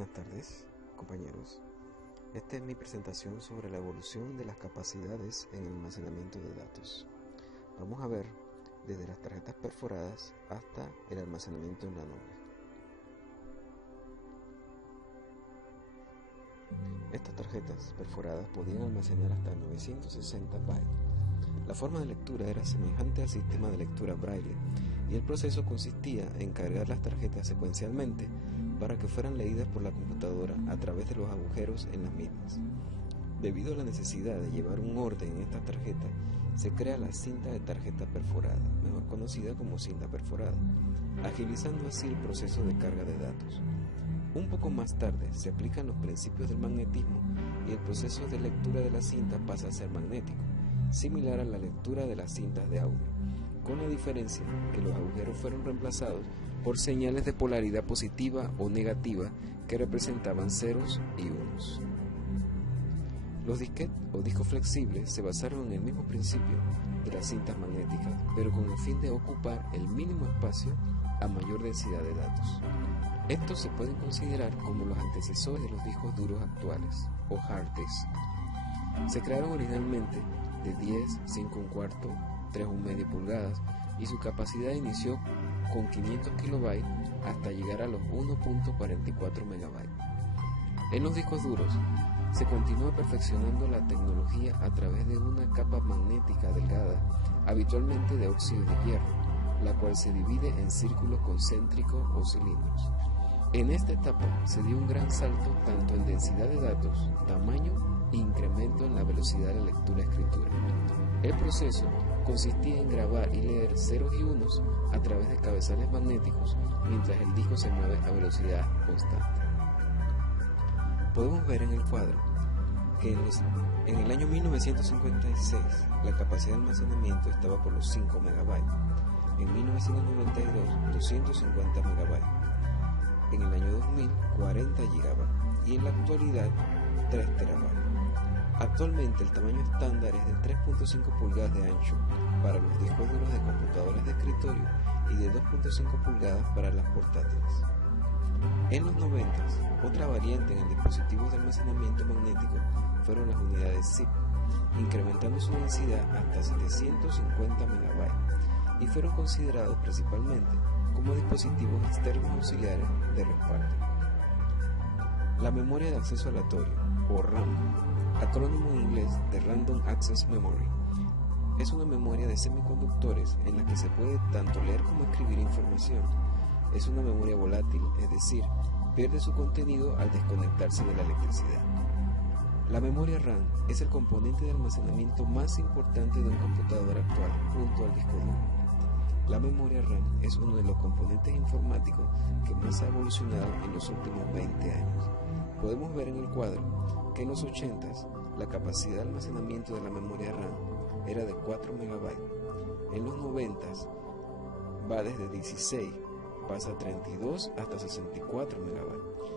Buenas tardes, compañeros. Esta es mi presentación sobre la evolución de las capacidades en el almacenamiento de datos. Vamos a ver desde las tarjetas perforadas hasta el almacenamiento en la nube. Estas tarjetas perforadas podían almacenar hasta 960 bytes. La forma de lectura era semejante al sistema de lectura Braille y el proceso consistía en cargar las tarjetas secuencialmente para que fueran leídas por la computadora a través de los agujeros en las mismas. Debido a la necesidad de llevar un orden en estas tarjetas, se crea la cinta de tarjeta perforada, mejor conocida como cinta perforada, agilizando así el proceso de carga de datos. Un poco más tarde se aplican los principios del magnetismo y el proceso de lectura de la cinta pasa a ser magnético, similar a la lectura de las cintas de audio, con la diferencia que los agujeros fueron reemplazados por señales de polaridad positiva o negativa que representaban ceros y unos. Los disquetes o discos flexibles se basaron en el mismo principio de las cintas magnéticas, pero con el fin de ocupar el mínimo espacio a mayor densidad de datos. Estos se pueden considerar como los antecesores de los discos duros actuales, o hard disk. Se crearon originalmente de 10, 5 1/4, 3 1/2 pulgadas y su capacidad inició con 500 kilobytes hasta llegar a los 1.44 megabytes. En los discos duros se continúa perfeccionando la tecnología a través de una capa magnética delgada, habitualmente de óxido de hierro, la cual se divide en círculos concéntricos o cilindros. En esta etapa se dio un gran salto tanto en densidad de datos, tamaño e incremento en la velocidad de la lectura-escritura. El proceso consistía en grabar y leer ceros y unos a través de cabezales magnéticos mientras el disco se mueve a velocidad constante. Podemos ver en el cuadro que en el año 1956 la capacidad de almacenamiento estaba por los 5 megabytes, en 1992 250 megabytes, en el año 2000 40 gigabytes y en la actualidad 3 terabytes. Actualmente el tamaño estándar es de 3.5 pulgadas de ancho para los discos duros de computadoras de escritorio y de 2.5 pulgadas para las portátiles. En los 90, otra variante en el dispositivo de almacenamiento magnético fueron las unidades zip, incrementando su densidad hasta 750 megabytes y fueron considerados principalmente como dispositivos externos auxiliares de respaldo. La memoria de acceso aleatorio, o RAM, acrónimo en inglés de Random Access Memory, es una memoria de semiconductores en la que se puede tanto leer como escribir información. Es una memoria volátil, es decir, pierde su contenido al desconectarse de la electricidad. La memoria RAM es el componente de almacenamiento más importante de un computador actual, junto al disco duro. La memoria RAM es uno de los componentes informáticos que más ha evolucionado en los últimos 20 años. Podemos ver en el cuadro que en los 80s la capacidad de almacenamiento de la memoria RAM era de 4 megabytes. En los 90s va desde 16, pasa a 32 hasta 64 megabytes.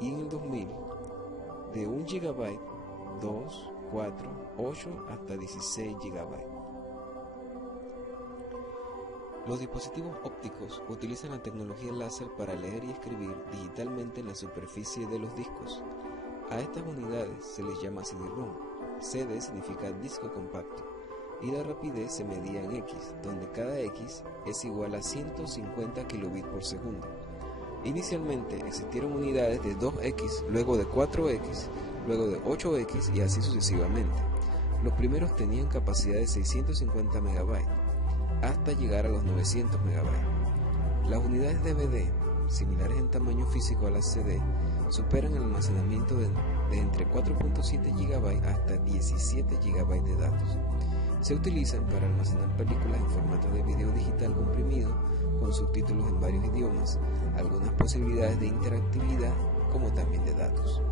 Y en el 2000 de 1 gigabyte, 2, 4, 8 hasta 16 gigabytes. Los dispositivos ópticos utilizan la tecnología láser para leer y escribir digitalmente en la superficie de los discos. A estas unidades se les llama CD-ROM. CD significa disco compacto y la rapidez se medía en X, donde cada X es igual a 150 kilobits por segundo. Inicialmente existieron unidades de 2X, luego de 4X, luego de 8X y así sucesivamente. Los primeros tenían capacidad de 650 megabytes, hasta llegar a los 900 megabytes. Las unidades DVD, similares en tamaño físico a las CD, superan el almacenamiento de entre 4.7 GB hasta 17 GB de datos. Se utilizan para almacenar películas en formato de video digital comprimido, con subtítulos en varios idiomas, algunas posibilidades de interactividad, como también de datos.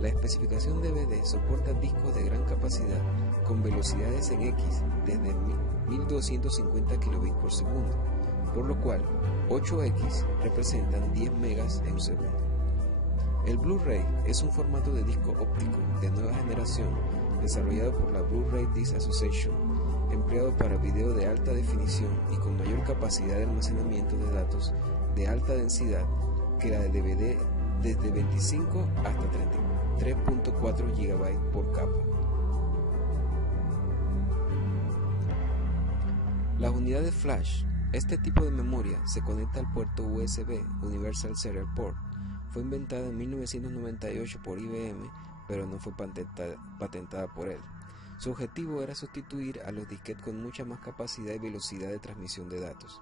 La especificación DVD soporta discos de gran capacidad con velocidades en X desde 1250 kilobits por segundo, por lo cual 8X representan 10 megas en un segundo. El Blu-ray es un formato de disco óptico de nueva generación desarrollado por la Blu-ray Disc Association, empleado para video de alta definición y con mayor capacidad de almacenamiento de datos de alta densidad que la de DVD desde 25 hasta 33.4 GB por capa. Las unidades flash. Este tipo de memoria se conecta al puerto USB, Universal Serial Port. Fue inventada en 1998 por IBM, pero no fue patentada por él. Su objetivo era sustituir a los disquetes con mucha más capacidad y velocidad de transmisión de datos.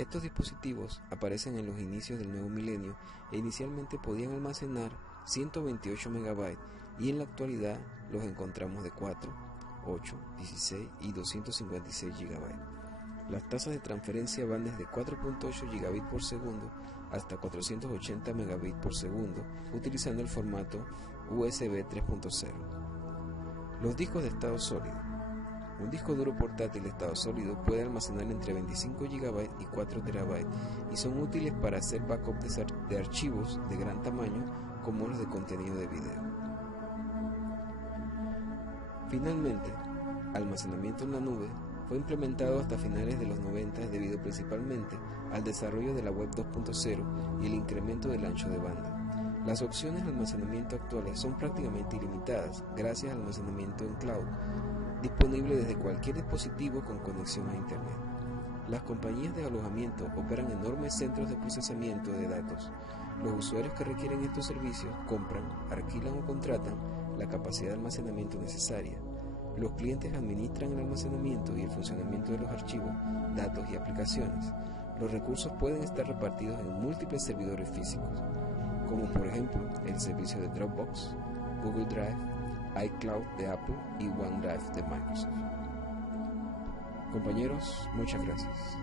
Estos dispositivos aparecen en los inicios del nuevo milenio e inicialmente podían almacenar 128 MB y en la actualidad los encontramos de 4, 8, 16 y 256 GB. Las tasas de transferencia van desde 4.8 gigabits por segundo hasta 480 megabits por segundo utilizando el formato USB 3.0. Los discos de estado sólido. Un disco duro portátil de estado sólido puede almacenar entre 25 GB y 4 TB y son útiles para hacer backup de archivos de gran tamaño como los de contenido de video. Finalmente, almacenamiento en la nube fue implementado hasta finales de los 90 debido principalmente al desarrollo de la web 2.0 y el incremento del ancho de banda. Las opciones de almacenamiento actuales son prácticamente ilimitadas gracias al almacenamiento en cloud, disponible desde cualquier dispositivo con conexión a Internet. Las compañías de alojamiento operan enormes centros de procesamiento de datos. Los usuarios que requieren estos servicios compran, alquilan o contratan la capacidad de almacenamiento necesaria. Los clientes administran el almacenamiento y el funcionamiento de los archivos, datos y aplicaciones. Los recursos pueden estar repartidos en múltiples servidores físicos, como por ejemplo el servicio de Dropbox, Google Drive, iCloud de Apple y OneDrive de Microsoft. Compañeros, muchas gracias.